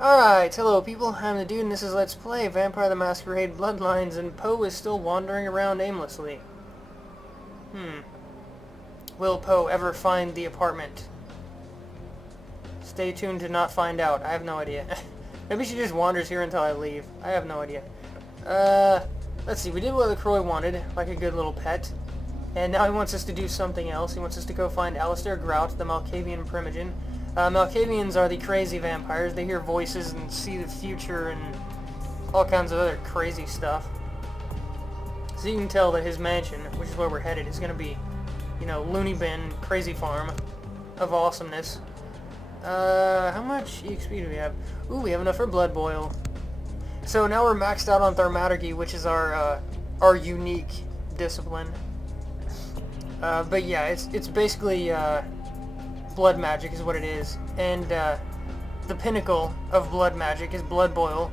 Alright, hello people, I'm the dude and this is Let's Play Vampire the Masquerade Bloodlines, and Poe is still wandering around aimlessly. Will Poe ever find the apartment? Stay tuned to not find out. I have no idea. Maybe she just wanders here until I leave. I have no idea. Let's see, we did what LaCroix wanted, like a good little pet. And now he wants us to do something else. He wants us to go find Alistair Grout, the Malkavian Primogen. Malkavians are the crazy vampires. They hear voices and see the future and all kinds of other crazy stuff. So you can tell that his mansion, which is where we're headed, is going to be, you know, loony bin, crazy farm of awesomeness. How much EXP do we have? Ooh, we have enough for Blood Boil. So now we're maxed out on Thaumaturgy, which is our unique discipline. But yeah, it's basically blood magic is what it is, and the pinnacle of blood magic is Blood Boil.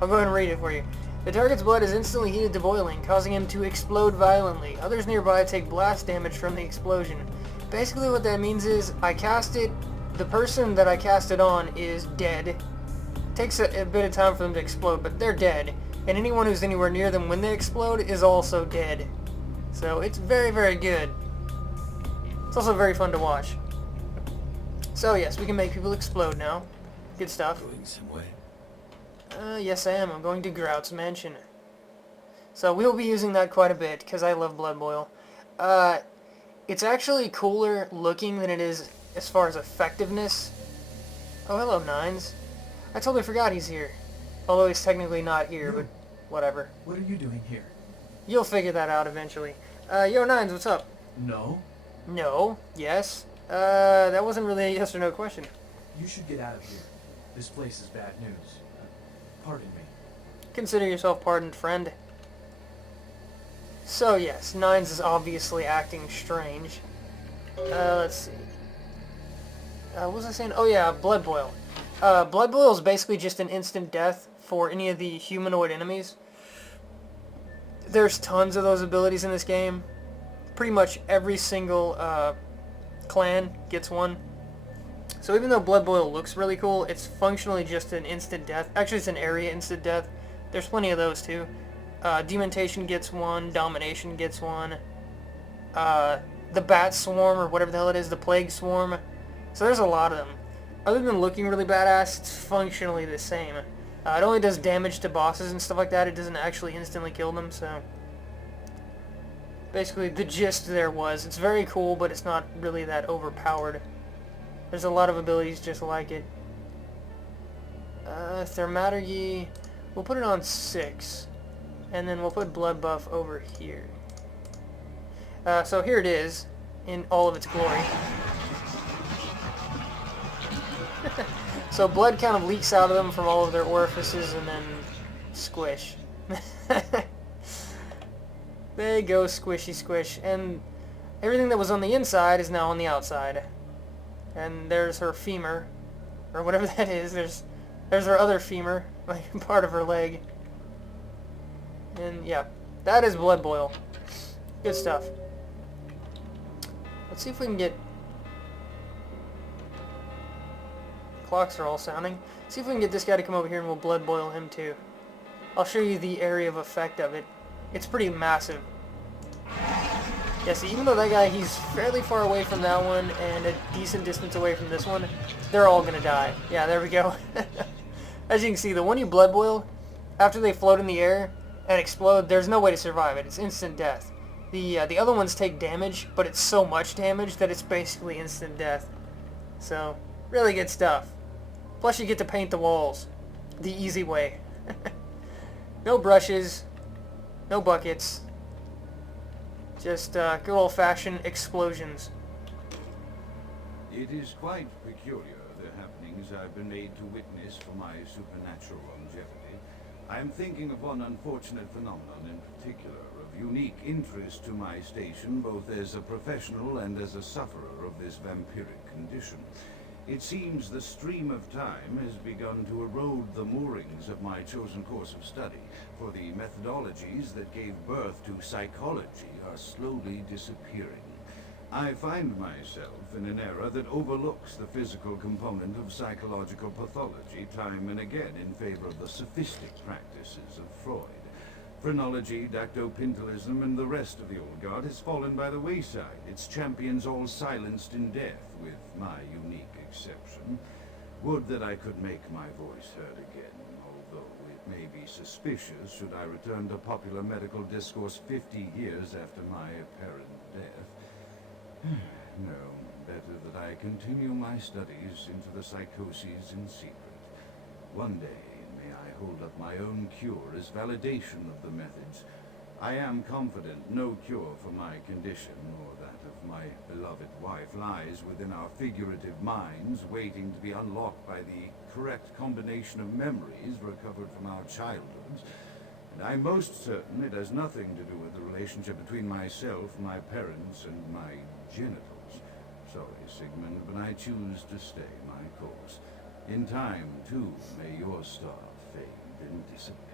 I'll go ahead and read it for you. The target's blood is instantly heated to boiling, causing him to explode violently. Others nearby take blast damage from the explosion. Basically what that means is, I cast it, the person that I cast it on is dead. It takes a bit of time for them to explode, but they're dead. And anyone who's anywhere near them when they explode is also dead. So it's very, very good. It's also very fun to watch. So yes, we can make people explode now. Good stuff. Going somewhere? Yes I am. I'm going to Grout's mansion. So we'll be using that quite a bit, because I love Blood Boil. It's actually cooler looking than it is as far as effectiveness. Oh, hello, Nines. I totally forgot he's here. Although he's technically not here, but whatever. What are you doing here? You'll figure that out eventually. Yo, Nines, what's up? No. No. Yes. That wasn't really a yes or no question. You should get out of here. This place is bad news. Pardon me. Consider yourself pardoned, friend. So yes, Nines is obviously acting strange. Let's see. What was I saying? Oh yeah, Blood Boil. Blood Boil is basically just an instant death for any of the humanoid enemies. There's tons of those abilities in this game. Pretty much every single clan gets one. So even though Blood Boil looks really cool, it's functionally just an instant death. Actually, it's an area instant death. There's plenty of those too. Dementation gets one, Domination gets one, the Bat Swarm, or whatever the hell it is, the Plague Swarm. So there's a lot of them. Other than looking really badass, it's functionally the same. It only does damage to bosses and stuff like that. It doesn't actually instantly kill them, so... Basically, the gist there was, it's very cool, but it's not really that overpowered. There's a lot of abilities just like it. Thaumaturgy, we'll put it on 6. And then we'll put Blood Buff over here. So here it is, in all of its glory. So blood kind of leaks out of them from all of their orifices and then squish. They go squishy squish, and everything that was on the inside is now on the outside. And there's her femur, or whatever that is. There's her other femur, like part of her leg. And yeah, that is Blood Boil. Good stuff. Let's see if we can get... Clocks are all sounding. See if we can get this guy to come over here and we'll Blood Boil him too. I'll show you the area of effect of it. It's pretty massive. Yeah, see, even though that guy, he's fairly far away from that one and a decent distance away from this one, they're all gonna die. Yeah, there we go. As you can see, the one you Blood Boil, after they float in the air and explode, there's no way to survive it. It's instant death. The other ones take damage, but it's so much damage that it's basically instant death. So, really good stuff. Plus you get to paint the walls the easy way. No brushes, no buckets, just good old-fashioned explosions. It is quite peculiar, the happenings I've been made to witness for my supernatural longevity. I am thinking of one unfortunate phenomenon in particular, of unique interest to my station, both as a professional and as a sufferer of this vampiric condition. It seems the stream of time has begun to erode the moorings of my chosen course of study, for the methodologies that gave birth to psychology are slowly disappearing. I find myself in an era that overlooks the physical component of psychological pathology time and again in favor of the sophistic practices of Freud. Phrenology, dactopintilism, and the rest of the old guard has fallen by the wayside, its champions all silenced in death, with my unique exception. Would that I could make my voice heard again, although it may be suspicious should I return to popular medical discourse 50 years after my apparent death. No, better that I continue my studies into the psychoses in secret. One day, may I hold up my own cure as validation of the methods. I am confident no cure for my condition, or that of my beloved wife, lies within our figurative minds, waiting to be unlocked by the correct combination of memories recovered from our childhoods. And I'm most certain it has nothing to do with the relationship between myself, my parents, and my genitals. Sorry, Sigmund, but I choose to stay my course. In time, too, may your star fade and disappear.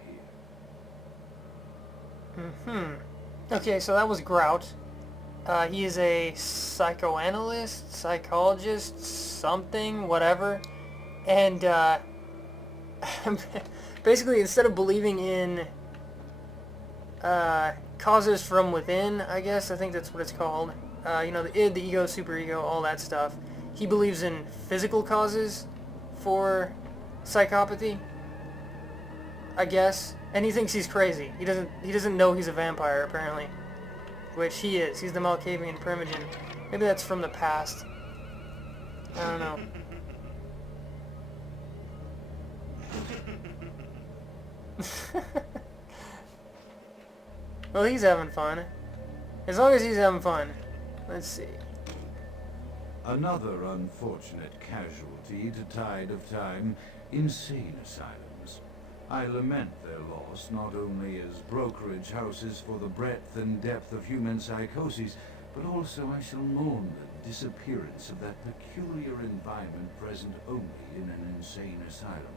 Okay, so that was Grout. He is a psychoanalyst, psychologist, something, whatever. And basically, instead of believing in causes from within, I guess, I think that's what it's called. You know, the id, the ego, superego, all that stuff. He believes in physical causes for psychopathy, I guess. And he thinks he's crazy. He doesn't know he's a vampire, apparently. Which he is. He's the Malkavian Primogen. Maybe that's from the past. I don't know. Well, he's having fun. As long as he's having fun. Let's see. Another unfortunate casualty to tide of time, insane asylums. I lament their loss not only as brokerage houses for the breadth and depth of human psychoses, but also I shall mourn the disappearance of that peculiar environment present only in an insane asylum.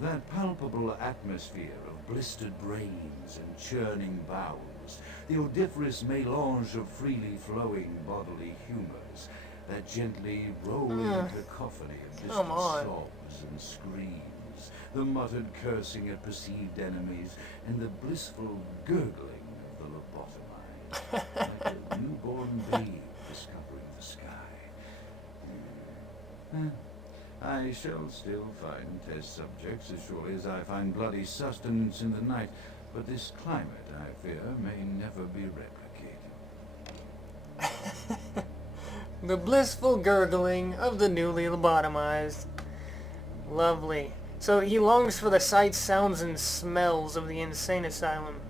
That palpable atmosphere of blistered brains and churning bowels, the odoriferous melange of freely flowing bodily humors, that gently rolling cacophony of distant sobs and screams, the muttered cursing at perceived enemies, and the blissful gurgling of the lobotomized, like a newborn babe discovering the sky. I shall still find test subjects as surely as I find bloody sustenance in the night, but this climate, I fear, may never be replicated. The blissful gurgling of the newly lobotomized. Lovely. So he longs for the sights, sounds, and smells of the insane asylum.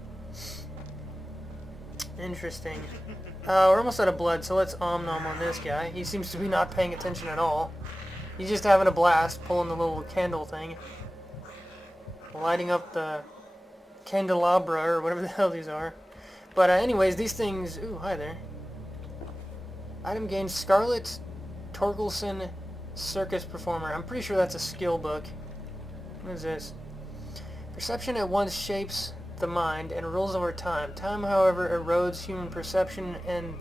Interesting. We're almost out of blood, so let's om-nom on this guy. He seems to be not paying attention at all. He's just having a blast, pulling the little candle thing. Lighting up the candelabra, or whatever the hell these are. But anyways, these things... Ooh, hi there. Item gained Scarlet Torkelson Circus Performer. I'm pretty sure that's a skill book. What is this? Perception at once shapes the mind and rules over time. Time, however, erodes human perception and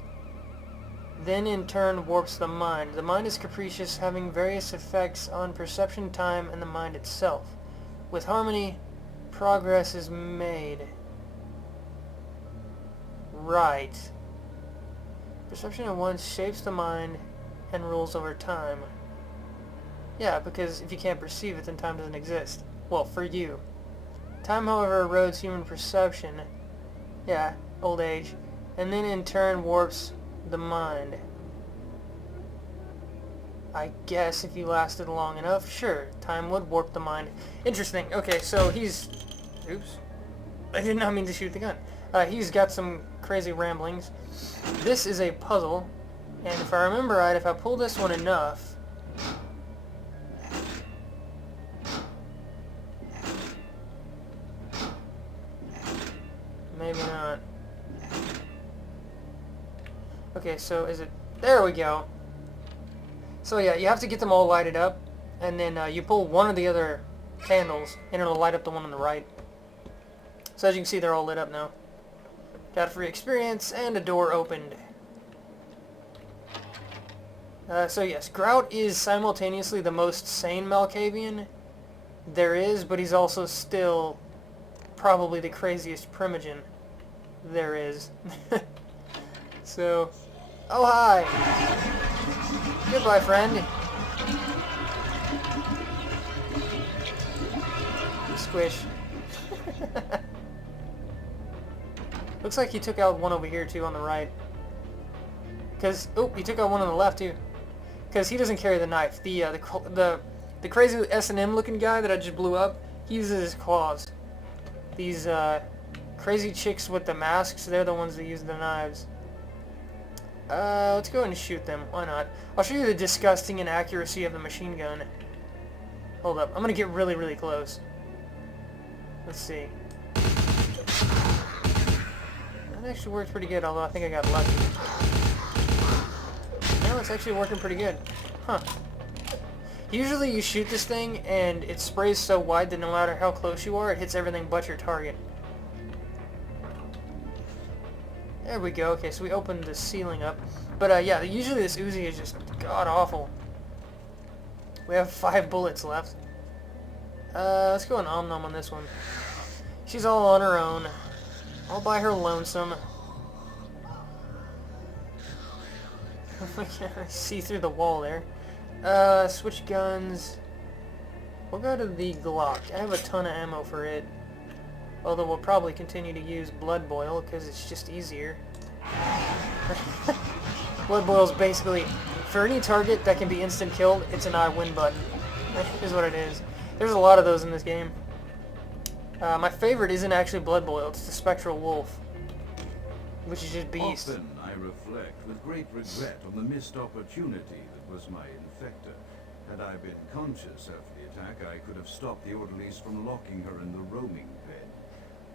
then in turn warps the mind. The mind is capricious, having various effects on perception, time, and the mind itself. With harmony, progress is made. Right. Perception at once shapes the mind and rules over time. Yeah, because if you can't perceive it, then time doesn't exist. Well, for you. Time, however, erodes human perception. Yeah, old age. And then in turn warps the mind. I guess if you lasted long enough, sure, time would warp the mind. Interesting. Okay, so he's... Oops. I did not mean to shoot the gun. He's got some crazy ramblings. This is a puzzle, and if I remember right, if I pull this one enough... Maybe not. Okay, so is it... There we go. So yeah, you have to get them all lighted up, and then you pull one of the other candles, and it'll light up the one on the right. So as you can see, they're all lit up now. Got free experience, and a door opened. So yes, Grout is simultaneously the most sane Malkavian there is, but he's also still probably the craziest Primogen there is. So, oh hi! Goodbye, friend. Squish. Looks like he took out one over here too on the right. Cause he took out one on the left too. Cause he doesn't carry the knife. The crazy S&M looking guy that I just blew up, he uses his claws. These crazy chicks with the masks, they're the ones that use the knives. Let's go ahead and shoot them. Why not? I'll show you the disgusting inaccuracy of the machine gun. Hold up. I'm gonna get really, really close. Let's see. That actually worked pretty good, although I think I got lucky. No, it's actually working pretty good. Huh. Usually you shoot this thing and it sprays so wide that no matter how close you are, it hits everything but your target. There we go. Okay, so we opened the ceiling up. But yeah, usually this Uzi is just god-awful. We have 5 bullets left. Let's go and om-nom on this one. She's all on her own. All by her lonesome. I see through the wall there. Switch guns. We'll go to the Glock. I have a ton of ammo for it. Although we'll probably continue to use Blood Boil because it's just easier. Blood Boil's basically, for any target that can be instant killed, it's an I win button. Is what it is. There's a lot of those in this game. My favorite isn't actually Blood Boil, it's the Spectral Wolf, which is just beast. Often I reflect with great regret on the missed opportunity that was my infector. Had I been conscious after the attack, I could have stopped the orderlies from locking her in the roaming pen.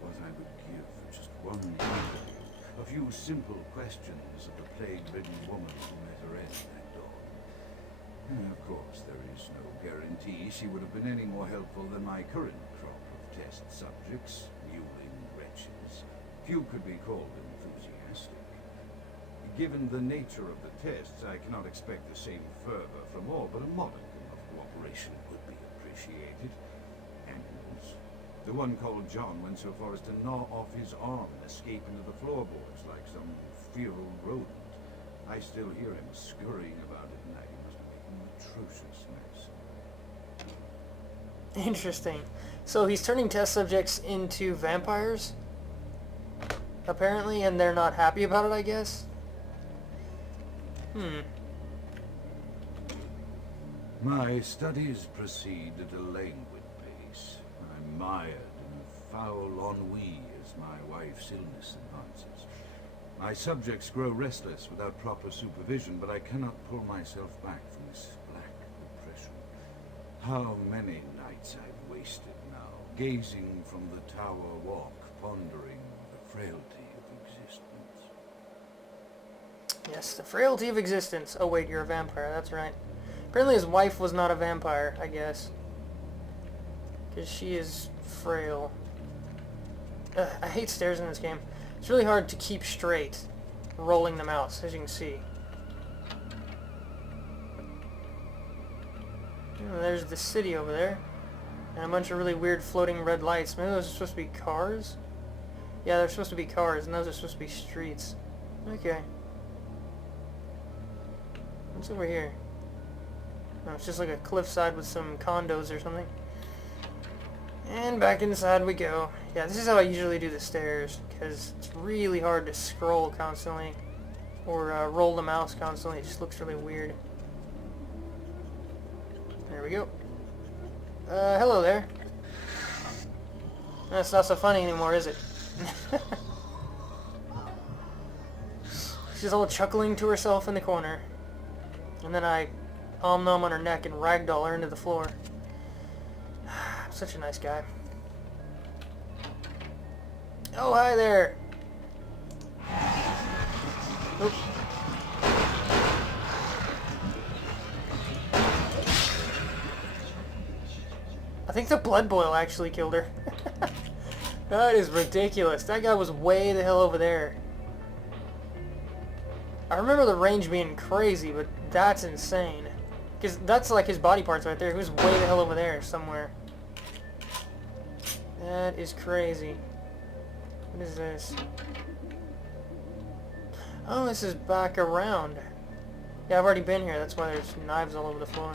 What I would give for just one interview, a few simple questions of the plague-ridden woman who met her end that dawn. Of course, there is no guarantee she would have been any more helpful than my current crop of test subjects, mewling wretches. Few could be called enthusiastic. Given the nature of the tests, I cannot expect the same fervor from all, but a modicum of cooperation would be appreciated. Animals. The one called John went so far as to gnaw off his arm and escape into the floorboards like some feral rodent. I still hear him scurrying about at night. He must be making an atrocious mess. Interesting. So he's turning test subjects into vampires? Apparently, and they're not happy about it, I guess? My studies proceed at a languid pace. I'm mired in foul ennui as my wife's illness enhances. My subjects grow restless without proper supervision, but I cannot pull myself back from this black depression. How many nights I've wasted now, gazing from the tower walk, pondering the frailty of existence. Yes, the frailty of existence. Oh wait, you're a vampire, that's right. Apparently his wife was not a vampire, I guess. Because she is frail. I hate stairs in this game. It's really hard to keep straight rolling the mouse, as you can see. And there's the city over there. And a bunch of really weird floating red lights. Maybe those are supposed to be cars? Yeah, they're supposed to be cars, and those are supposed to be streets. Okay. What's over here? No, it's just like a cliffside with some condos or something. And back inside we go. Yeah, this is how I usually do the stairs, because it's really hard to scroll constantly, or roll the mouse constantly. It just looks really weird. There we go. Hello there. That's not so funny anymore, is it? She's all chuckling to herself in the corner. And then I om-nom on her neck and ragdoll her into the floor. I'm such a nice guy. Oh, hi there! Oop. I think the blood boil actually killed her. That is ridiculous. That guy was way the hell over there. I remember the range being crazy, but That's insane. Because that's like his body parts right there. He was way the hell over there somewhere. That is crazy. What is this? Oh, this is back around. Yeah, I've already been here. That's why there's knives all over the floor.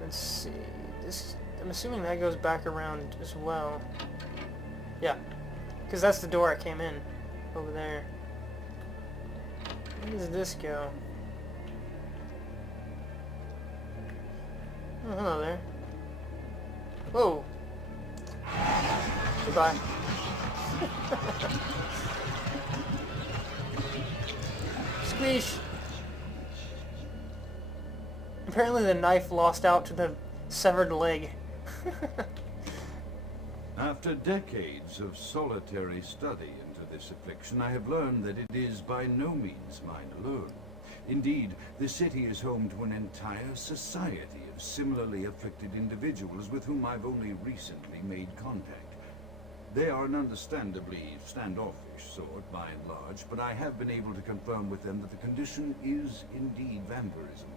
Let's see. This, I'm assuming that goes back around as well. Yeah. Because that's the door I came in. Over there. Where does this go? Oh, hello there. Whoa. Goodbye. Squeeze. Apparently the knife lost out to the severed leg. After decades of solitary study into this affliction, I have learned that it is by no means mine alone. Indeed, the city is home to an entire society of similarly afflicted individuals with whom I've only recently made contact. They are an understandably standoffish sort, by and large, but I have been able to confirm with them that the condition is indeed vampirism,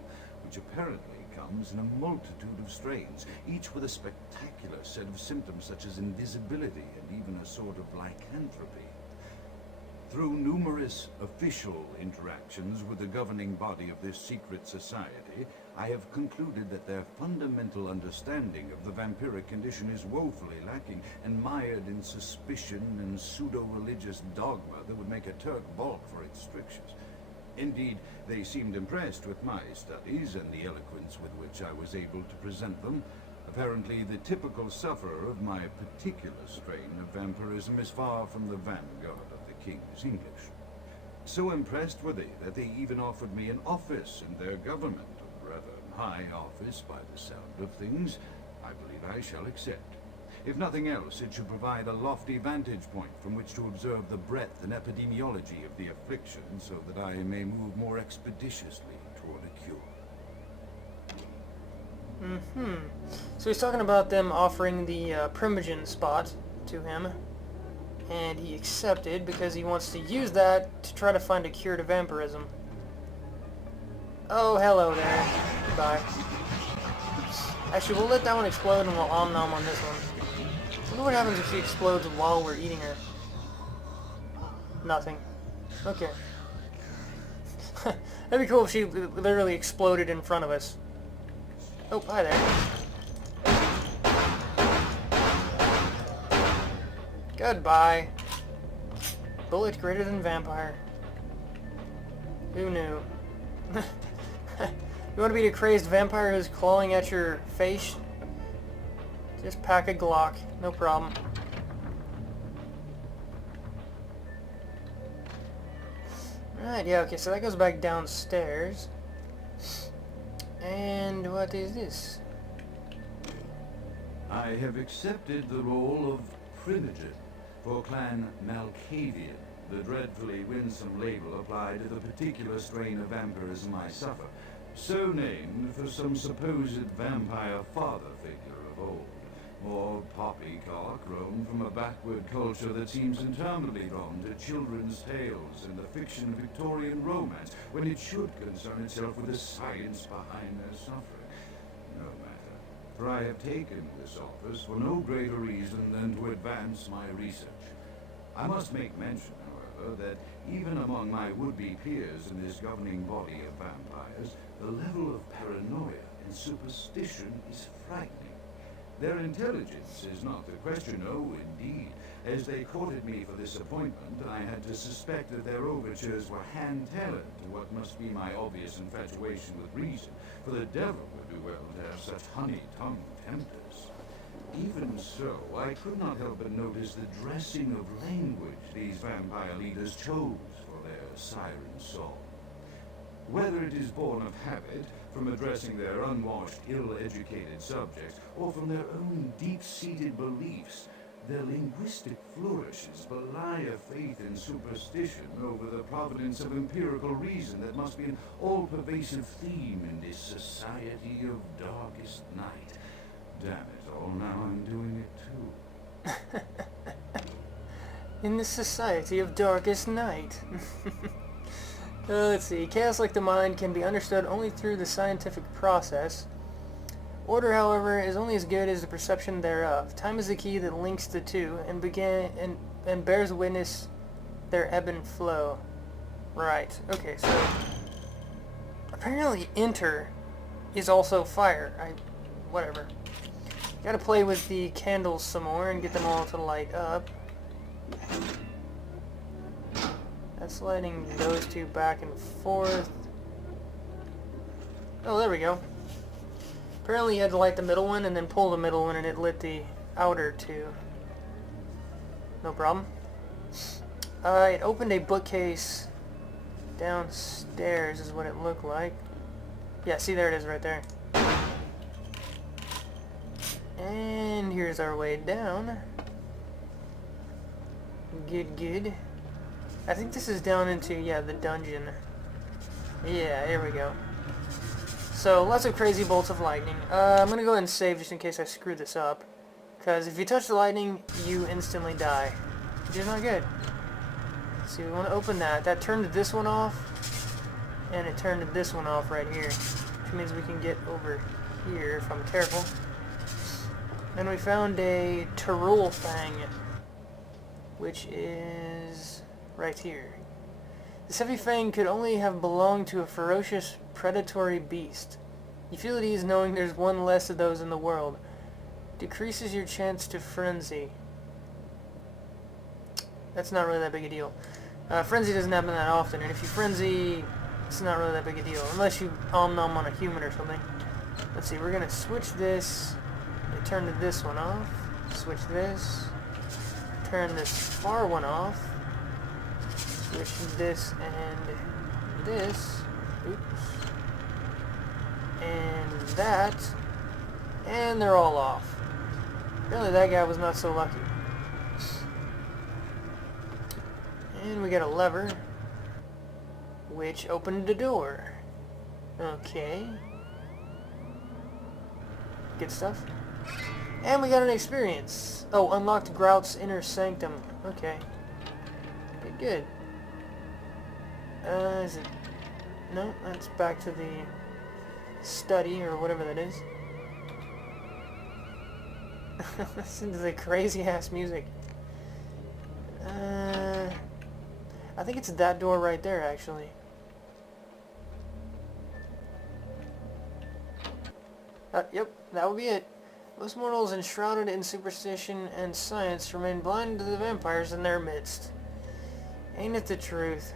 which apparently comes in a multitude of strains, each with a spectacular set of symptoms such as invisibility and even a sort of lycanthropy. Through numerous official interactions with the governing body of this secret society, I have concluded that their fundamental understanding of the vampiric condition is woefully lacking and mired in suspicion and pseudo-religious dogma that would make a Turk balk for its strictures. Indeed, they seemed impressed with my studies and the eloquence with which I was able to present them. Apparently, the typical sufferer of my particular strain of vampirism is far from the vanguard of the King's English. So impressed were they that they even offered me an office in their government, a rather high office by the sound of things. I believe I shall accept. If nothing else, it should provide a lofty vantage point from which to observe the breadth and epidemiology of the affliction, so that I may move more expeditiously toward a cure. So he's talking about them offering the Primogen spot to him, and he accepted because he wants to use that to try to find a cure to vampirism. Oh, hello there. Goodbye. Actually, we'll let that one explode and we'll om-nom on this one. I wonder what happens if she explodes while we're eating her. Nothing. Okay. That'd be cool if she literally exploded in front of us. Oh, hi there. Goodbye. Bullet greater than vampire. Who knew? You want to be a crazed vampire who's clawing at your face? Just pack a Glock. No problem. Right, yeah, okay, so that goes back downstairs. And what is this? I have accepted the role of Primogen for Clan Malkavian, the dreadfully winsome label applied to the particular strain of vampirism I suffer, so named for some supposed vampire father figure of old. More poppycock grown from a backward culture that seems interminably drawn to children's tales and the fiction of Victorian romance, when it should concern itself with the science behind their suffering. No matter, for I have taken this office for no greater reason than to advance my research. I must make mention, however, that even among my would-be peers in this governing body of vampires, the level of paranoia and superstition is frightening. Their intelligence is not the question, oh, indeed. As they courted me for this appointment, I had to suspect that their overtures were hand-tailored to what must be my obvious infatuation with reason, for the devil would do well to have such honey-tongued tempters. Even so, I could not help but notice the dressing of language these vampire leaders chose for their siren song. Whether it is born of habit, from addressing their unwashed, ill-educated subjects, or from their own deep-seated beliefs, their linguistic flourishes belie a faith in superstition over the providence of empirical reason that must be an all-pervasive theme in this society of darkest night. Damn it all, now I'm doing it too. In the society of darkest night. Let's see. Chaos like the mind can be understood only through the scientific process. Order, however, is only as good as the perception thereof. Time is the key that links the two and bears witness their ebb and flow. Right. Okay, so apparently enter is also fire. Whatever. Gotta play with the candles some more and get them all to light up. That's lighting those two back and forth. Oh, there we go. Apparently you had to light the middle one and then pull the middle one and it lit the outer two. No problem. It opened a bookcase downstairs is what it looked like. Yeah, see, there it is right there. And here's our way down. Good, good. I think this is down into, yeah, the dungeon. Yeah, here we go. So, lots of crazy bolts of lightning. I'm going to go ahead and save just in case I screw this up. Because if you touch the lightning, you instantly die. Which is not good. See, we want to open that. That turned this one off. And it turned this one off right here. Which means we can get over here if I'm careful. And we found a Tyrol Fang. Which is right here. This heavy fang could only have belonged to a ferocious, predatory beast. You feel at ease knowing there's one less of those in the world. Decreases your chance to frenzy. That's not really that big a deal. Frenzy doesn't happen that often, and if you frenzy, it's not really that big a deal. Unless you om-nom on a human or something. Let's see, we're gonna switch this. Turn this one off. Switch this. Turn this far one off. Switch this and this. Oops. And that. And they're all off. Apparently that guy was not so lucky. And we got a lever, which opened the door. Okay. Good stuff. And we got an experience. Oh, unlocked Grout's inner sanctum. Okay. Good, good. Is it... No, that's back to the study, or whatever that is. Listen to the crazy-ass music. I think it's that door right there, actually. Yep, that would be it. Most mortals enshrouded in superstition and science remain blind to the vampires in their midst. Ain't it the truth?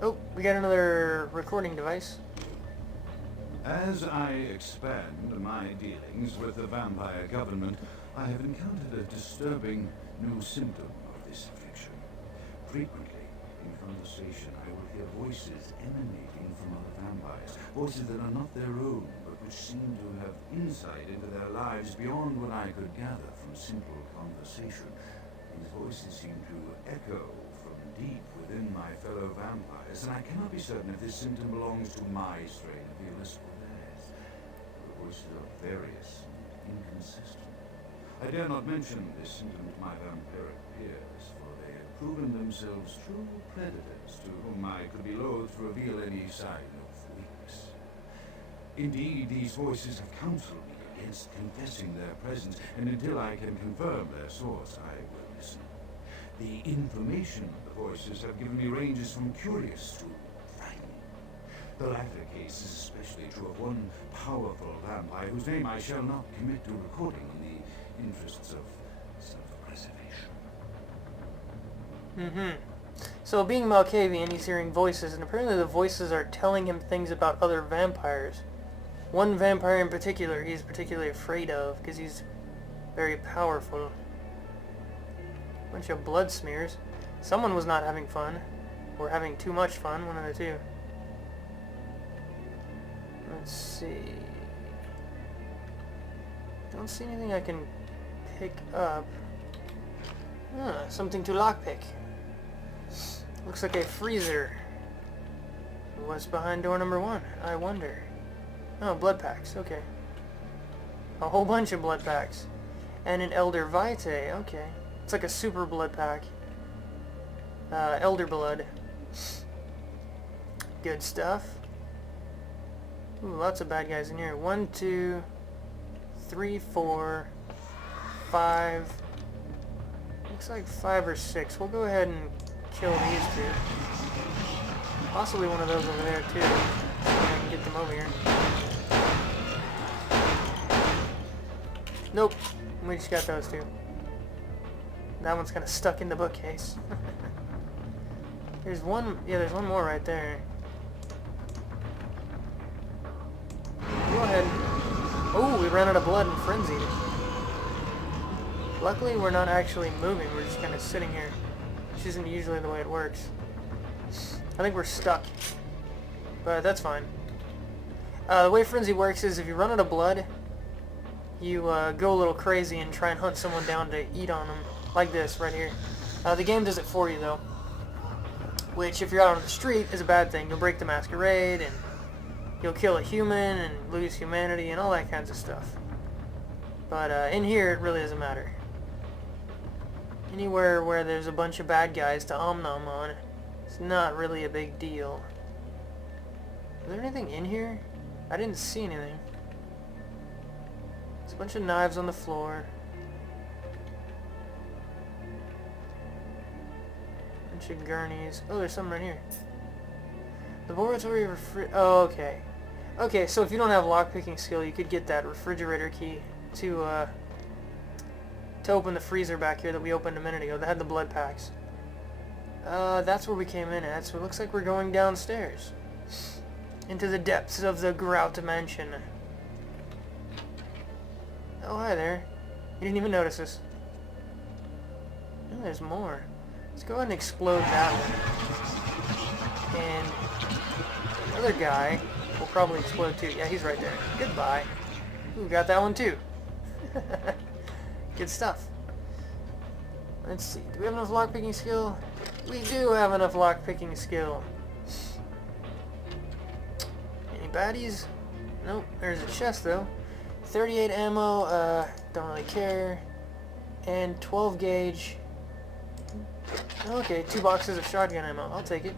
Oh, we got another recording device. As I expand my dealings with the vampire government, I have encountered a disturbing new symptom of this affliction. Frequently, in conversation, I will hear voices emanating from other vampires, voices that are not their own, but which seem to have insight into their lives beyond what I could gather from simple conversation. These voices seem to echo from deep within my fellow vampires, and I cannot be certain if this symptom belongs to my strain of illness or theirs. The voices are various and inconsistent. I dare not mention this symptom to my vampiric peers, for they have proven themselves true predators to whom I could be loath to reveal any sign of weakness. Indeed, these voices have counseled me against confessing their presence, and until I can confirm their source, I will listen. The information of the voices have given me ranges from curious to frightening. The latter case is especially true of one powerful vampire whose name I shall not commit to recording in the interests of self-preservation. So being Malkavian, he's hearing voices, and apparently the voices are telling him things about other vampires. One vampire in particular he's particularly afraid of, because he's very powerful. Bunch of blood smears. Someone was not having fun. Or having too much fun, one of the two. Let's see. Don't see anything I can pick up. Something to lockpick. Looks like a freezer. What's behind door number 1? I wonder. Oh, blood packs. Okay. A whole bunch of blood packs. And an Elder Vitae. Okay. It's like a super blood pack. Elder blood. Good stuff. Ooh, lots of bad guys in here. 1, 2, 3, 4, 5. Looks like 5 or 6. We'll go ahead and kill these two. Possibly one of those over there too. So I can get them over here. Nope. We just got those two. That one's kind of stuck in the bookcase. There's one. Yeah, there's one more right there. Go ahead. Oh, we ran out of blood and frenzied. Luckily, we're not actually moving. We're just kind of sitting here, which isn't usually the way it works. I think we're stuck, but that's fine. The way frenzy works is if you run out of blood, you go a little crazy and try and hunt someone down to eat on them, like this right here. The game does it for you though, which if you're out on the street is a bad thing. You'll break the Masquerade and you'll kill a human and lose humanity and all that kinds of stuff. But in here it really doesn't matter. Anywhere where there's a bunch of bad guys to om-nom on, it's not really a big deal. Is there anything in here? I didn't see anything. There's a bunch of knives on the floor. Bunch of gurneys. Oh, there's something right here. Laboratory oh, okay. Okay, so if you don't have lockpicking skill, you could get that refrigerator key to open the freezer back here that we opened a minute ago that had the blood packs. That's where we came in at, so it looks like we're going downstairs. Into the depths of the Grout Dimension. Oh, hi there. You didn't even notice us. Oh, there's more. Let's go ahead and explode that one. And the other guy will probably explode too. Yeah, he's right there. Goodbye. Ooh, got that one too. Good stuff. Let's see. Do we have enough lockpicking skill? We do have enough lockpicking skill. Any baddies? Nope. There's a chest though. 38 ammo. Don't really care. And 12 gauge. Okay, 2 boxes of shotgun ammo. I'll take it.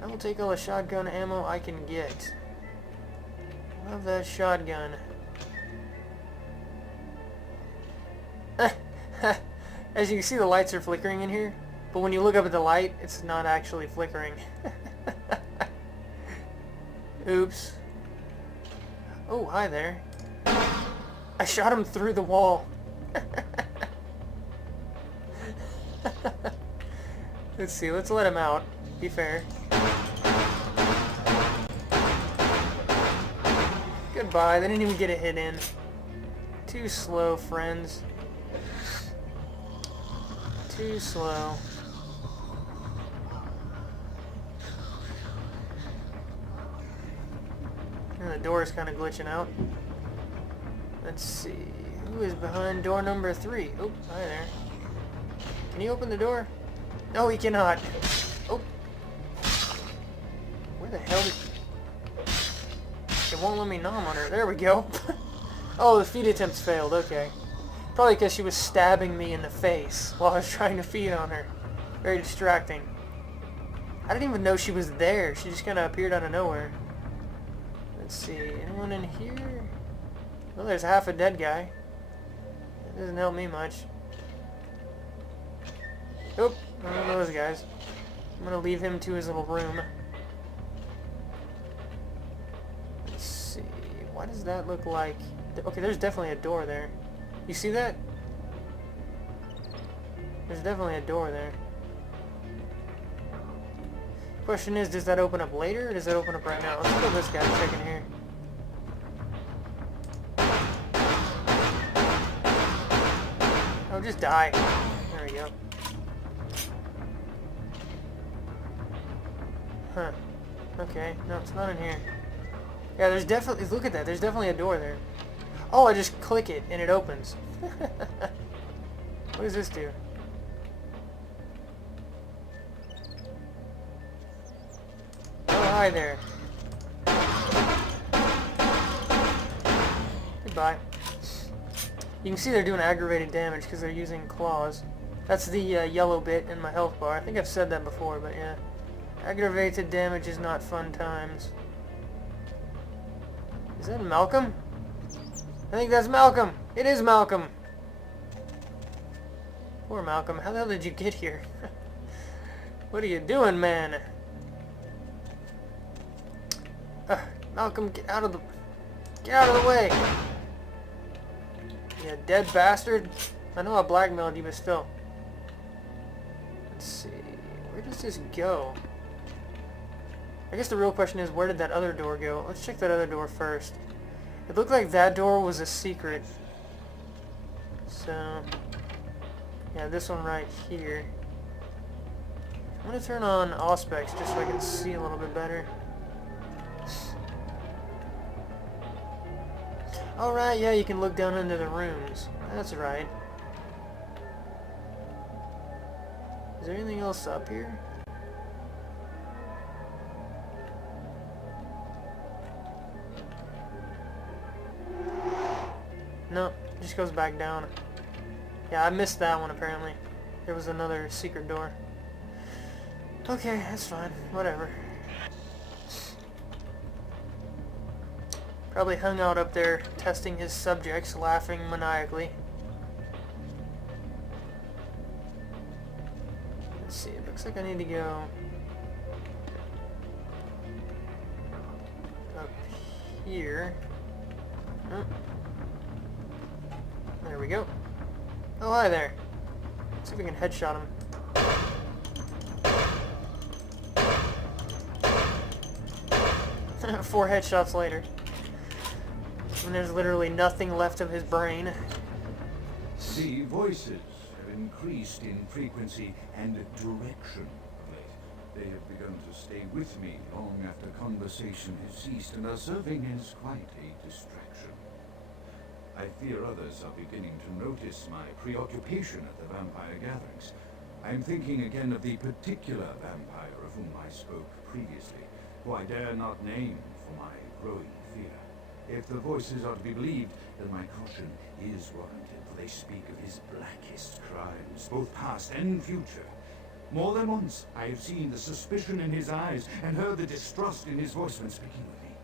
I will take all the shotgun ammo I can get. Love that shotgun. As you can see, the lights are flickering in here, but when you look up at the light, it's not actually flickering. Oops. Oh, hi there. I shot him through the wall. Let's see, let's let him out. Be fair. Goodbye, they didn't even get a hit in. Too slow, friends. Too slow. And the door is kind of glitching out. Let's see. Who is behind door number 3? Oh, hi there. Can you open the door? No, he cannot. Oh. Where the hell did... It won't let me nom on her. There we go. Oh, the feed attempts failed. Okay. Probably because she was stabbing me in the face while I was trying to feed on her. Very distracting. I didn't even know she was there. She just kind of appeared out of nowhere. Let's see. Anyone in here? Well, there's half a dead guy. That doesn't help me much. Oop. One of those guys. I'm going to leave him to his little room. Let's see. Why does that look like... Okay, there's definitely a door there. You see that? There's definitely a door there. Question is, does that open up later or does that open up right now? Let's kill this guy a second here. Oh, just die. There we go. Huh. Okay, no, it's not in here. Yeah, there's definitely... Look at that, there's definitely a door there. Oh, I just click it and it opens. What does this do? Oh, hi there. Goodbye. You can see they're doing aggravated damage because they're using claws. That's the yellow bit in my health bar. I think I've said that before, but yeah. Aggravated damage is not fun times. Is that Malcolm? I think that's Malcolm. It is Malcolm. Poor Malcolm. How the hell did you get here? What are you doing, man? Malcolm, get out of the way. You dead bastard. I know I blackmailed you, but still. Let's see. Where does this go? I guess the real question is, where did that other door go? Let's check that other door first. It looked like that door was a secret. So, yeah, this one right here. I'm going to turn on Auspex just so I can see a little bit better. Alright, yeah, you can look down into the rooms. That's right. Is there anything else up here? No, it just goes back down. Yeah, I missed that one apparently. There was another secret door. Okay, that's fine. Whatever. Probably hung out up there testing his subjects, laughing maniacally. Let's see, it looks like I need to go up here. Oh. There we go. Oh, hi there. Let's see if we can headshot him. 4 headshots later. And there's literally nothing left of his brain. The voices have increased in frequency and direction of late. They have begun to stay with me long after conversation has ceased and are serving as quite a distraction. I fear others are beginning to notice my preoccupation at the vampire gatherings. I am thinking again of the particular vampire of whom I spoke previously, who I dare not name for my growing fear. If the voices are to be believed, then my caution is warranted, for they speak of his blackest crimes, both past and future. More than once, I have seen the suspicion in his eyes and heard the distrust in his voice when speaking with me.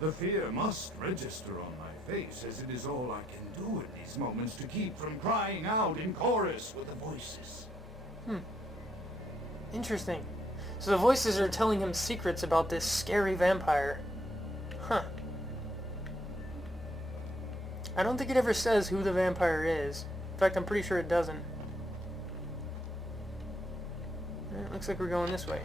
The fear must register on my face, as it is all I can do in these moments to keep from crying out in chorus with the voices. Interesting. So the voices are telling him secrets about this scary vampire. Huh. I don't think it ever says who the vampire is. In fact, I'm pretty sure it doesn't. It looks like we're going this way.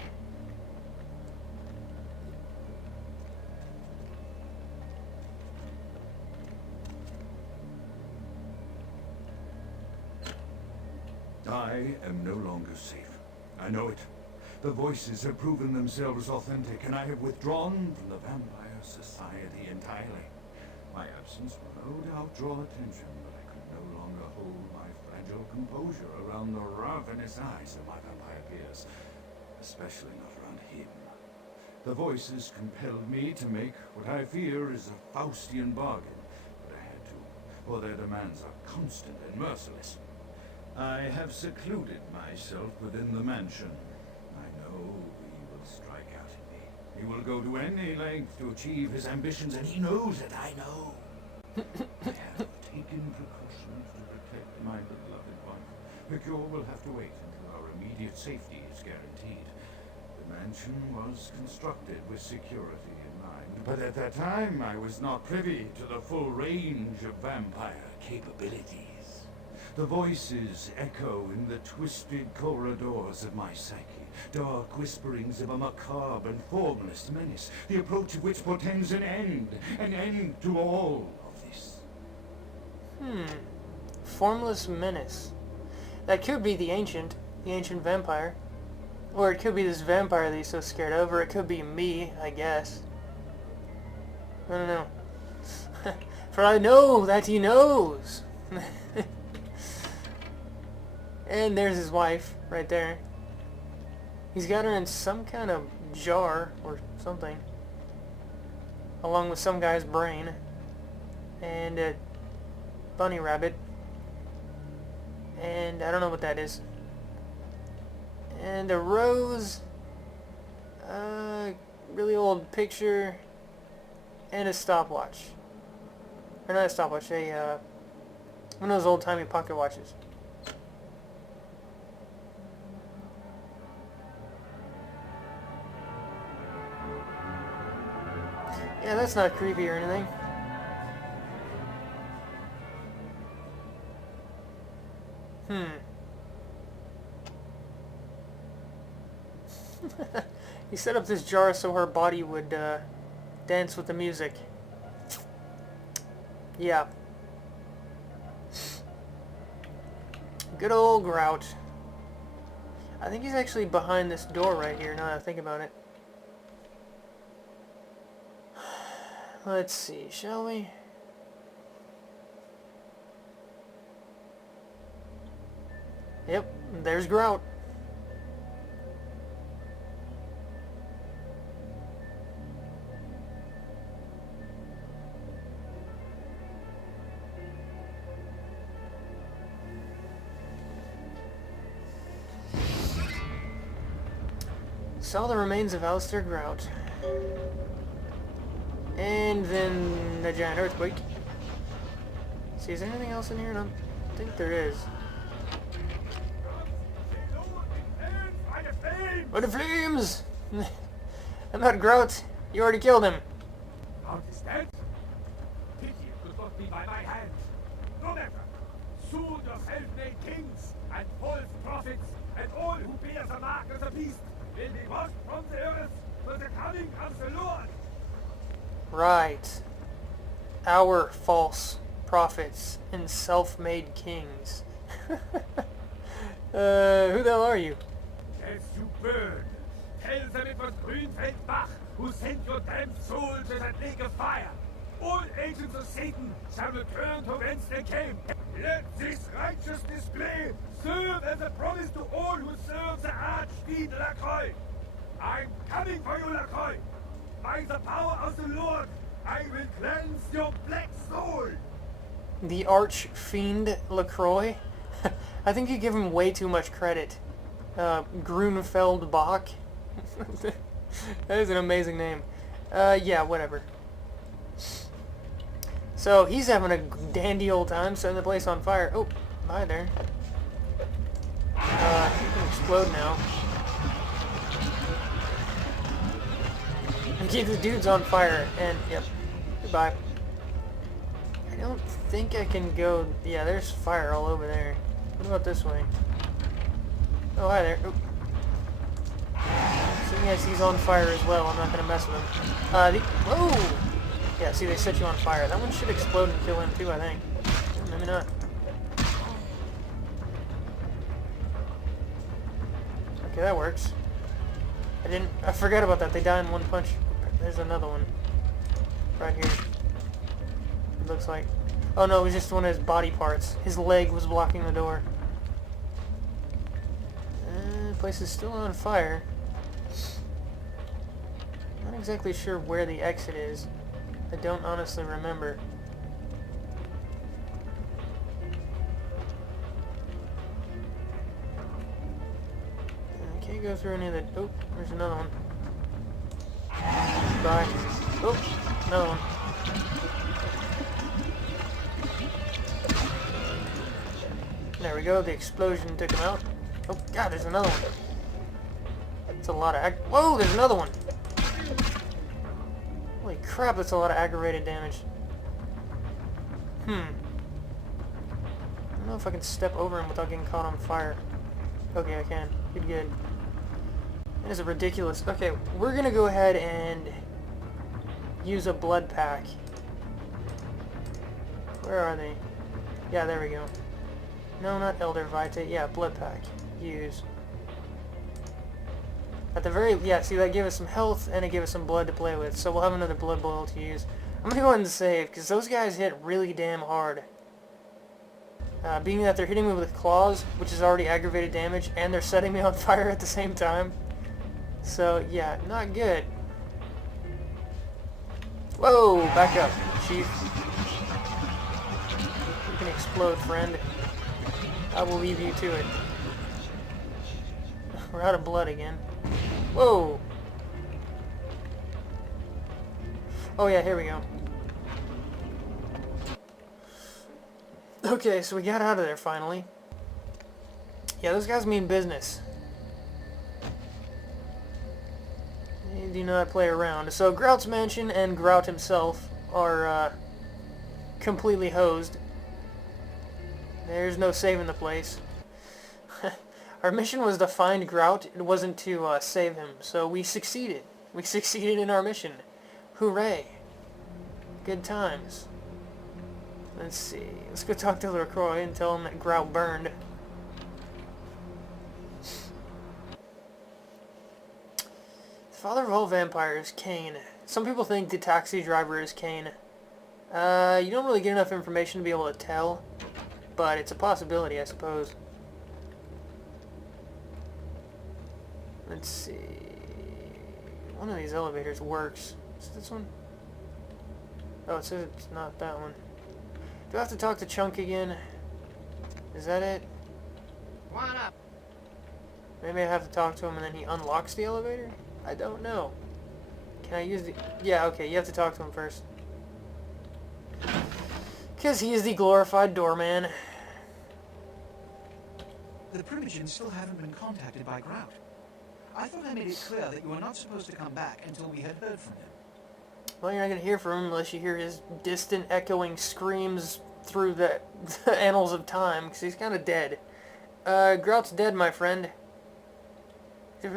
I am no longer safe. I know it. The voices have proven themselves authentic, and I have withdrawn from the Vampire Society entirely. My absence will no doubt draw attention, but I could no longer hold my fragile composure around the ravenous eyes of my vampire peers, especially not around him. The voices compelled me to make what I fear is a Faustian bargain, but I had to, for their demands are constant and merciless. I have secluded myself within the mansion. I know he will strike out at me. He will go to any length to achieve his ambitions, and he knows that I know. I have taken precautions to protect my beloved wife. The cure will have to wait until our immediate safety is guaranteed. The mansion was constructed with security in mind, but at that time I was not privy to the full range of vampire capabilities. The voices echo in the twisted corridors of my psyche, dark whisperings of a macabre and formless menace, the approach of which portends an end to all of this. Formless menace. That could be the ancient vampire. Or it could be this vampire that he's so scared of, or it could be me, I guess. I don't know. For I know that he knows. And there's his wife, right there. He's got her in some kind of jar, or something. Along with some guy's brain. And a bunny rabbit. And I don't know what that is. And a rose. Really old picture. And a stopwatch. Or not a stopwatch, one of those old-timey pocket watches. Yeah, that's not creepy or anything. He set up this jar so her body would dance with the music. Yeah. Good old Grout. I think he's actually behind this door right here, now that I think about it. Let's see, shall we? Yep, there's Grout. Saw the remains of Alistair Grout. And then the giant earthquake. See, is there anything else in here? I don't think there is. What the flames! I'm not Grout. You already killed him. Grout is dead? Pity it could not be by my hand. No matter. Soon your self-made kings and false prophets and all who bear the mark of the beast will be washed from the earth for the coming of the Lord. Right. Our false prophets and self-made kings. Who the hell are you? As you burn, tell them it was Grünfeldbach who sent your damned soul to that lake of fire. All agents of Satan shall return to whence they came. Let this righteous display serve as a promise to all who serve the Archfiend Lacroix. I'm coming for you, Lacroix. By the power of the Lord, I will cleanse your black soul. The Archfiend Lacroix? I think you give him way too much credit. Grunfeld-Bach? That is an amazing name. Yeah, whatever. So, he's having a dandy old time setting the place on fire. Oh, hi there. You can explode now. And keep the dudes on fire, and, yep, goodbye. I don't think I can go... Yeah, there's fire all over there. What about this way? Oh, hi there. Oop. Seeing as he's on fire as well, I'm not going to mess with him. Whoa! Yeah, see, they set you on fire. That one should explode and kill him too, I think. Maybe not. Okay, that works. I forgot about that. They die in one punch. There's another one. Right here. It looks like. Oh no, it was just one of his body parts. His leg was blocking the door. The place is still on fire. Not exactly sure where the exit is. I don't honestly remember. I can't go through any of the... Oh, there's another one. Bye. Oh, another one. There we go, the explosion took him out. Oh god, there's another one. That's a lot of... Whoa, there's another one! Holy crap, that's a lot of aggravated damage. I don't know if I can step over him without getting caught on fire. Okay, I can. Good. That is a ridiculous... Okay, we're gonna go ahead and use a blood pack. Where are they? Yeah, there we go. No, not Elder Vitae. Yeah, blood pack. Use. At the very... Yeah, see, that gave us some health, and it gave us some blood to play with, so we'll have another blood boil to use. I'm gonna go ahead and save, because those guys hit really damn hard. Being that they're hitting me with claws, which is already aggravated damage, and they're setting me on fire at the same time. So, yeah, not good. Whoa, back up, Chief. You can explode, friend. I will leave you to it. We're out of blood again. Whoa! Oh yeah, here we go. Okay, so we got out of there finally. Yeah, those guys mean business. They do not play around. So Grout's mansion and Grout himself are completely hosed. There's no saving the place. Our mission was to find Grout. It wasn't to save him. So we succeeded. We succeeded in our mission. Hooray. Good times. Let's see. Let's go talk to LaCroix and tell him that Grout burned. The father of all vampires, Kane. Some people think the taxi driver is Kane. You don't really get enough information to be able to tell, but it's a possibility, I suppose. Let's see. One of these elevators works. Is this one? Oh, it says it's not that one. Do I have to talk to Chunk again? Is that it? One up. Maybe I have to talk to him and then he unlocks the elevator? I don't know. Can I use the... Yeah, okay, you have to talk to him first. Because he is the glorified doorman. The Primogens still haven't been contacted by Grout. I thought I made it clear that you were not supposed to come back until we had heard from him. Well, you're not going to hear from him unless you hear his distant echoing screams through the annals of time, because he's kind of dead. Grout's dead, my friend. If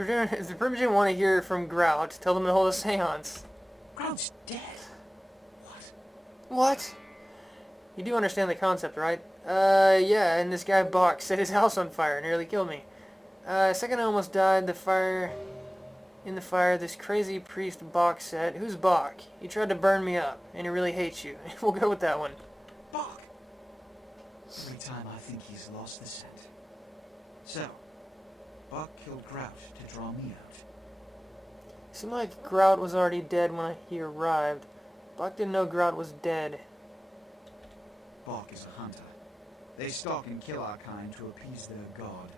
the Primogen want to hear from Grout, tell them to hold a seance. Grout's dead? What? What? You do understand the concept, right? Yeah, and this guy Bach set his house on fire, nearly killed me. Second I almost died, in the fire, this crazy priest Bach said, who's Bach? He tried to burn me up, and he really hates you. We'll go with that one. Bach! Every time I think he's lost the scent. So, Bach killed Grout to draw me out. Seemed like Grout was already dead when he arrived. Bach didn't know Grout was dead. Bach is a hunter. They stalk and kill our kind to appease their god.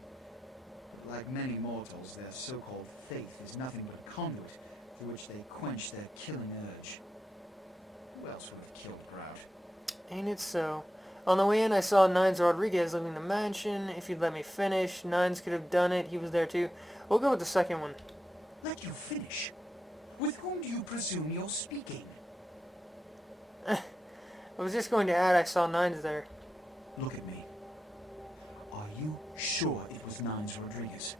But like many mortals, their so-called faith is nothing but a conduit through which they quench their killing urge. Who else would have killed Grout? Ain't it so? On the way in, I saw Nines Rodriguez leaving the mansion. If you'd let me finish, Nines could have done it. He was there too. We'll go with the second one. Let you finish? With whom do you presume you're speaking? I was just going to add I saw Nines there. Look at me. Are you sure it was Nines Rodriguez?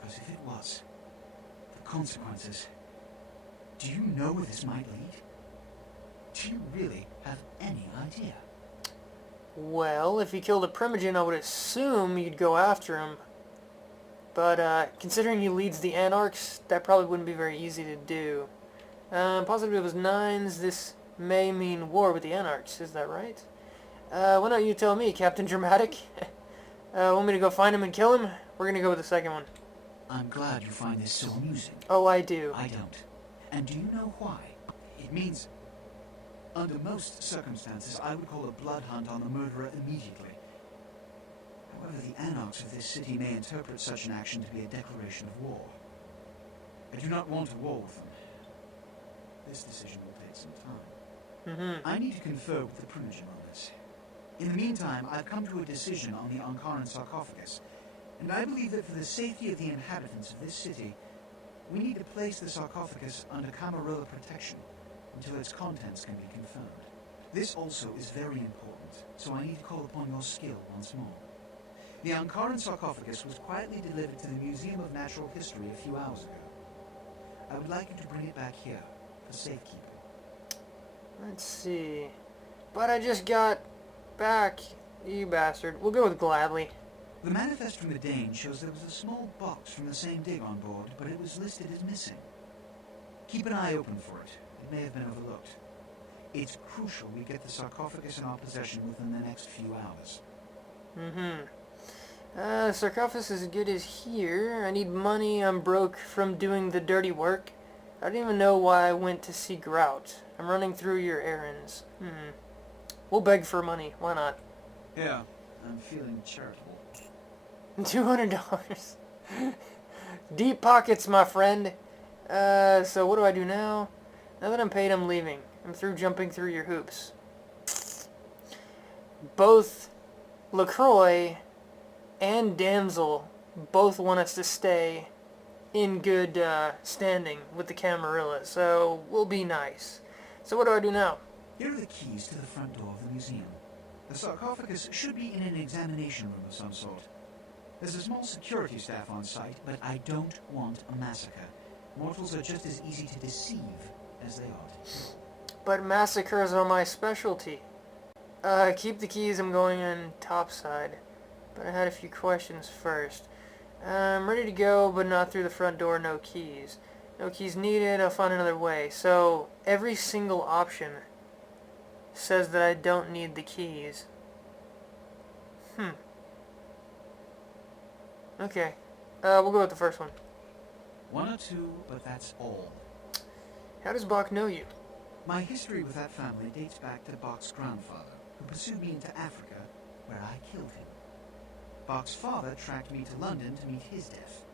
Because if it was, the consequences... Do you know where this might lead? Do you really have any idea? Well, if he killed a Primogen, I would assume you'd go after him. But, considering he leads the Anarchs, that probably wouldn't be very easy to do. Positive it was Nines. This may mean war with the Anarchs, is that right? Why don't you tell me, Captain Dramatic? Want me to go find him and kill him? We're gonna go with the second one. I'm glad you find this so amusing. Oh, I do. I don't. And do you know why? It means... Under most circumstances, I would call a blood hunt on the murderer immediately. However, the Anarchs of this city may interpret such an action to be a declaration of war. I do not want a war with them. This decision will take some time. I need to confer with the Primogen on this. In the meantime, I've come to a decision on the Ankaran sarcophagus, and I believe that for the safety of the inhabitants of this city, we need to place the sarcophagus under Camarilla protection until its contents can be confirmed. This also is very important, so I need to call upon your skill once more. The Ankaran sarcophagus was quietly delivered to the Museum of Natural History a few hours ago. I would like you to bring it back here for safekeeping. Let's see. But I just got back, you bastard. We'll go with gladly. The manifest from the Dane shows there was a small box from the same dig on board, but it was listed as missing. Keep an eye open for it. It may have been overlooked. It's crucial we get the sarcophagus in our possession within the next few hours. Sarcophagus is as good as here. I need money. I'm broke from doing the dirty work. I don't even know why I went to see Grout. I'm running through your errands. We'll beg for money. Why not? Yeah, I'm feeling charitable. $200. Deep pockets, my friend. So what do I do now? Now that I'm paid, I'm leaving. I'm through jumping through your hoops. Both LaCroix and Damsel both want us to stay in good standing with the Camarilla, so we'll be nice. So what do I do now? Here are the keys to the front door of the museum. The sarcophagus should be in an examination room of some sort. There's a small security staff on site, but I don't want a massacre. Mortals are just as easy to deceive as they ought. But massacres are my specialty. Keep the keys, I'm going in topside. But I had a few questions first. I'm ready to go, but not through the front door, no keys. No keys needed, I'll find another way. So, every single option says that I don't need the keys. Okay. We'll go with the first one. One or two, but that's all. How does Bach know you? My history with that family dates back to Bach's grandfather, who pursued me into Africa, where I killed him. Bach's father tracked me to London to meet his death.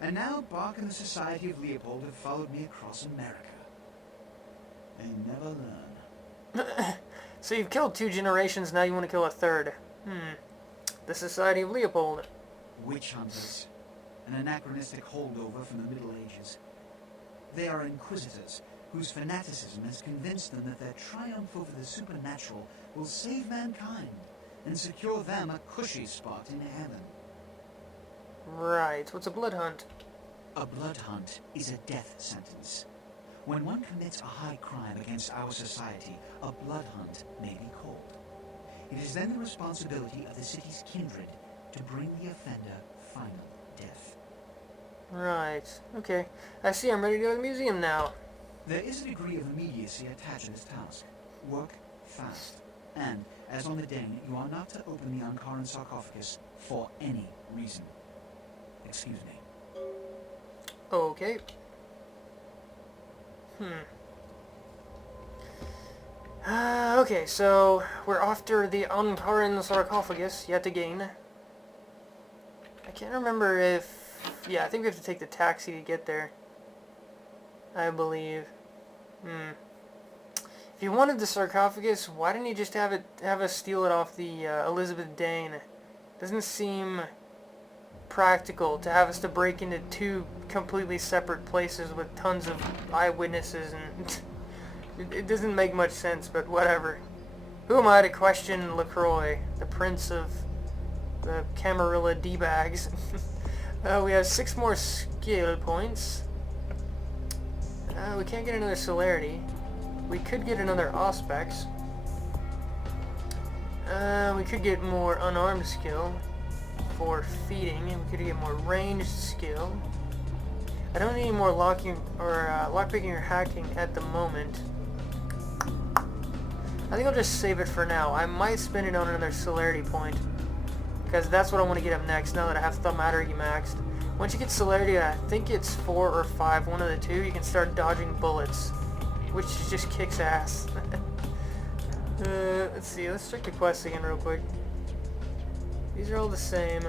And now Bach and the Society of Leopold have followed me across America. They never learn. So you've killed 2 generations, now you want to kill a third. The Society of Leopold. Witch hunters. An anachronistic holdover from the Middle Ages. They are inquisitors, whose fanaticism has convinced them that their triumph over the supernatural will save mankind and secure them a cushy spot in heaven. Right. What's a blood hunt? A blood hunt is a death sentence. When one commits a high crime against our society, a blood hunt may be called. It is then the responsibility of the city's kindred to bring the offender final death. Right. Okay. I see. I'm ready to go to the museum now. There is a degree of immediacy attached to this task. Work fast. And, as on the Dane, you are not to open the Ankaran sarcophagus for any reason. Excuse me. Okay. Okay, so we're after the Ankaran sarcophagus yet again. I can't remember if... Yeah, I think we have to take the taxi to get there. I believe. If you wanted the sarcophagus, why didn't you just have us steal it off the Elizabeth Dane? Doesn't seem practical to have us to break into 2 completely separate places with tons of eyewitnesses, and it doesn't make much sense, but whatever. Who am I to question LaCroix, the prince of the Camarilla D-bags? We have 6 more skill points. We can't get another celerity. We could get another auspex. We could get more unarmed skill for feeding, and we could get more ranged skill. I don't need any more locking or lockpicking or hacking at the moment. I think I'll just save it for now. I might spend it on another celerity point, because that's what I want to get up next now that I have Thaumaturgy maxed. Once you get celerity, I think it's 4 or 5, one of the 2, you can start dodging bullets, which just kicks ass. Let's see, let's check the quests again real quick. These are all the same.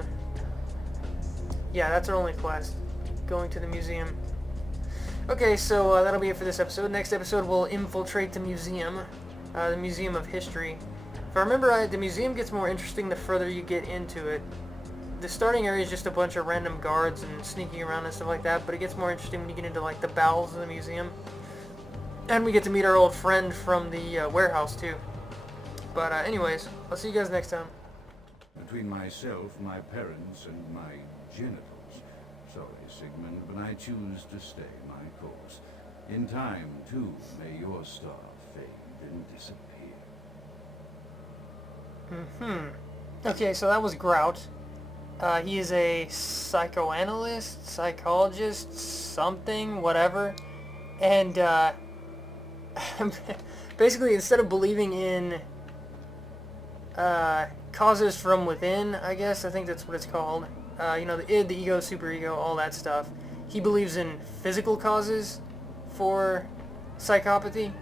Yeah, that's our only quest. Going to the museum. Okay, so that'll be it for this episode. Next episode, we'll infiltrate the museum of History. If I remember right, the museum gets more interesting the further you get into it. The starting area is just a bunch of random guards and sneaking around and stuff like that, but it gets more interesting when you get into like the bowels of the museum. And we get to meet our old friend from the warehouse too. But anyways, I'll see you guys next time. Between myself, my parents, and my genitals. Sorry, Sigmund, but I choose to stay my course. In time, too, may your star fade and disappear. Okay, so that was Grout. He is a psychoanalyst, psychologist, something, whatever. And basically, instead of believing in causes from within, I guess, I think that's what it's called. You know, the id, the ego, superego, all that stuff. He believes in physical causes for psychopathy,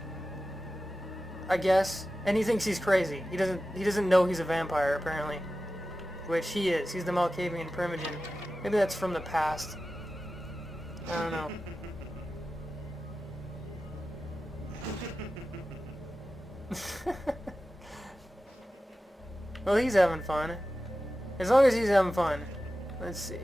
I guess. And he thinks he's crazy. He doesn't know he's a vampire, apparently. Which he is. He's the Malkavian Primogen. Maybe that's from the past. I don't know. Well, he's having fun. As long as he's having fun. Let's see.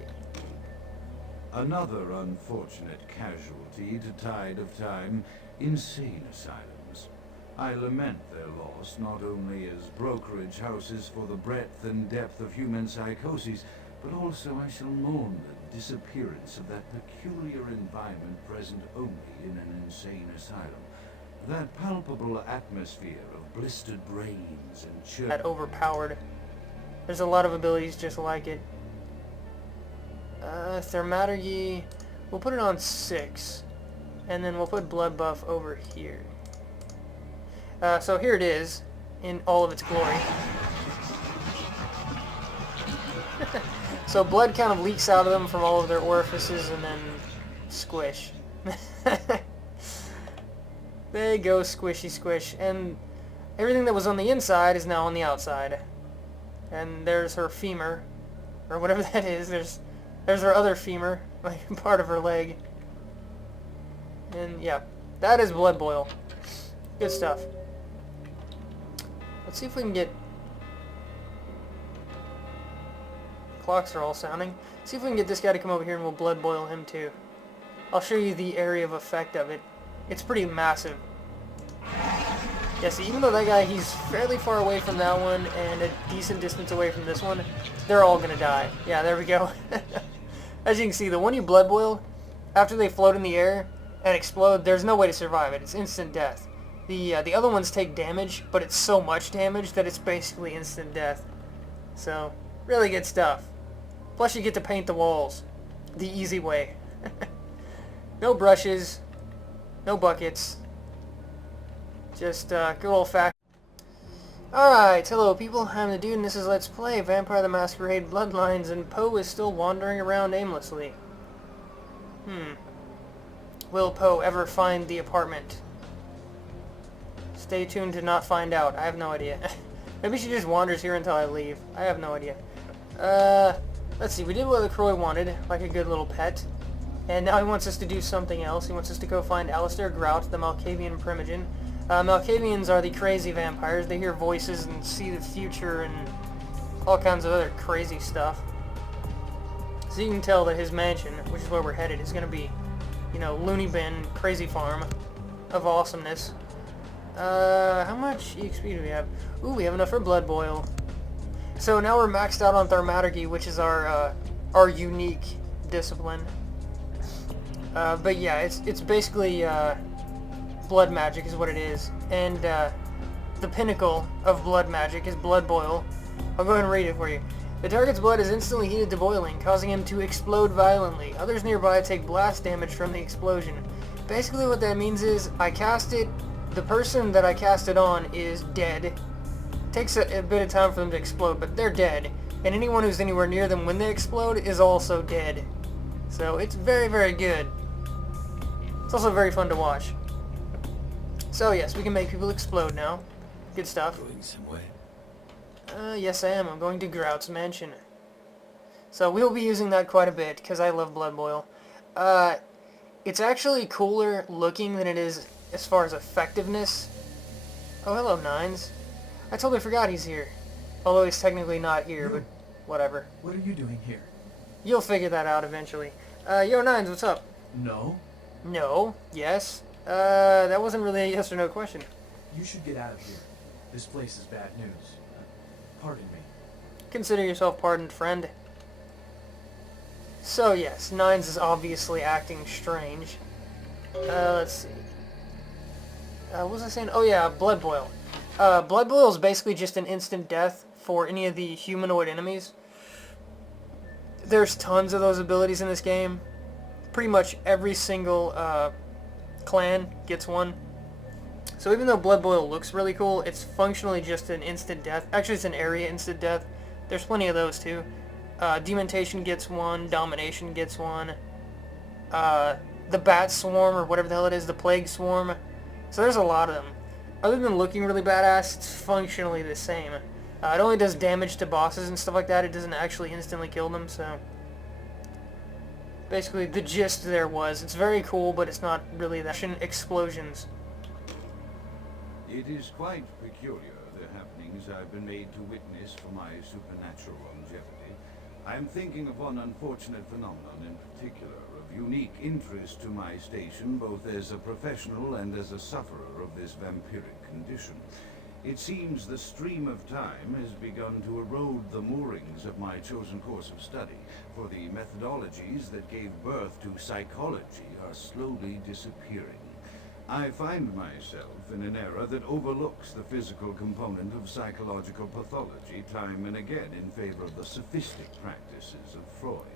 Another unfortunate casualty to tide of time, insane asylums. I lament their loss not only as brokerage houses for the breadth and depth of human psychoses, but also I shall mourn the disappearance of that peculiar environment present only in an insane asylum. That palpable atmosphere of blistered brains and church. That overpowered. There's a lot of abilities just like it. Thermaturgy, we'll put it on 6. And then we'll put blood buff over here. So here it is, in all of its glory. So blood kind of leaks out of them from all of their orifices and then squish. They go squishy squish. And everything that was on the inside is now on the outside. And there's her femur, or whatever that is. There's her other femur, like part of her leg. And yeah, that is blood boil. Good stuff. Let's see if we can get... Clocks are all sounding. See if we can get this guy to come over here and we'll blood boil him too. I'll show you the area of effect of it. It's pretty massive. Yeah, see, even though that guy, he's fairly far away from that one and a decent distance away from this one, they're all gonna die. Yeah, there we go. As you can see, the one you blood boil, after they float in the air and explode, there's no way to survive it. It's instant death. The other ones take damage, but it's so much damage that it's basically instant death. So, really good stuff. Plus you get to paint the walls the easy way. No brushes, no buckets, just good old-fashioned. Alright, hello people, I'm the dude and this is Let's Play Vampire the Masquerade Bloodlines, and Poe is still wandering around aimlessly. Will Poe ever find the apartment? Stay tuned to not find out. I have no idea. Maybe she just wanders here until I leave. I have no idea. Let's see, we did what LaCroix wanted, like a good little pet. And now he wants us to do something else. He wants us to go find Alistair Grout, the Malkavian Primogen. Malkavians are the crazy vampires. They hear voices and see the future and all kinds of other crazy stuff. So you can tell that his mansion, which is where we're headed, is going to be, you know, loony bin, crazy farm of awesomeness. How much EXP do we have? Ooh, we have enough for blood boil. So now we're maxed out on Thaumaturgy, which is our unique discipline. But yeah, it's basically blood magic is what it is, and the pinnacle of blood magic is blood boil. I'll go ahead and read it for you. The target's blood is instantly heated to boiling, causing him to explode violently. Others nearby take blast damage from the explosion. Basically what that means is, I cast it, the person that I cast it on is dead. Takes a bit of time for them to explode, but they're dead. And anyone who's anywhere near them when they explode is also dead. So it's very, very good. It's also very fun to watch. So yes, we can make people explode now. Good stuff. Going somewhere? Yes I am. I'm going to Grout's mansion. So we'll be using that quite a bit, because I love blood boil. It's actually cooler looking than it is as far as effectiveness. Oh, hello, Nines. I totally forgot he's here. Although he's technically not here, but whatever. What are you doing here? You'll figure that out eventually. Yo, Nines, what's up? No. No. Yes. That wasn't really a yes or no question. You should get out of here. This place is bad news. Pardon me. Consider yourself pardoned, friend. So yes, Nines is obviously acting strange. Let's see. What was I saying? Oh yeah, blood boil. Blood boil is basically just an instant death for any of the humanoid enemies. There's tons of those abilities in this game. Pretty much every single clan gets one. So even though blood boil looks really cool, it's functionally just an instant death. Actually, it's an area instant death. There's plenty of those too. Dementation gets one, Domination gets one, the Bat Swarm, or whatever the hell it is, the Plague Swarm. So there's a lot of them. Other than looking really badass, it's functionally the same. It only does damage to bosses and stuff like that. It doesn't actually instantly kill them, so... Basically, the gist there was, it's very cool, but it's not really that. Explosions. It is quite peculiar, the happenings I've been made to witness for my supernatural longevity. I am thinking of one unfortunate phenomenon in particular, of unique interest to my station, both as a professional and as a sufferer of this vampiric condition. It seems the stream of time has begun to erode the moorings of my chosen course of study, for the methodologies that gave birth to psychology are slowly disappearing. I find myself in an era that overlooks the physical component of psychological pathology time and again in favor of the sophistic practices of Freud.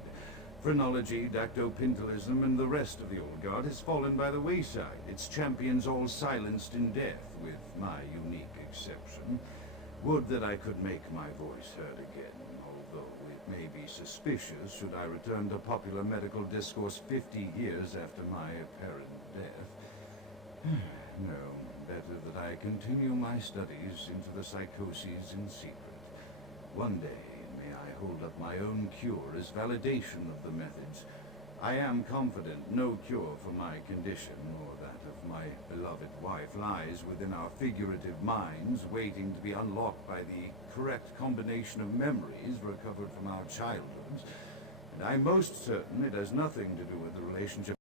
Phrenology, dactopintilism, and the rest of the old guard has fallen by the wayside, its champions all silenced in death, with my unique exception. Would that I could make my voice heard again, although it may be suspicious should I return to popular medical discourse 50 years after my apparent death. No, better that I continue my studies into the psychoses in secret. One day, may I hold up my own cure as validation of the methods. I am confident no cure for my condition, or that of my beloved wife, lies within our figurative minds, waiting to be unlocked by the correct combination of memories recovered from our childhoods. And I'm most certain it has nothing to do with the relationship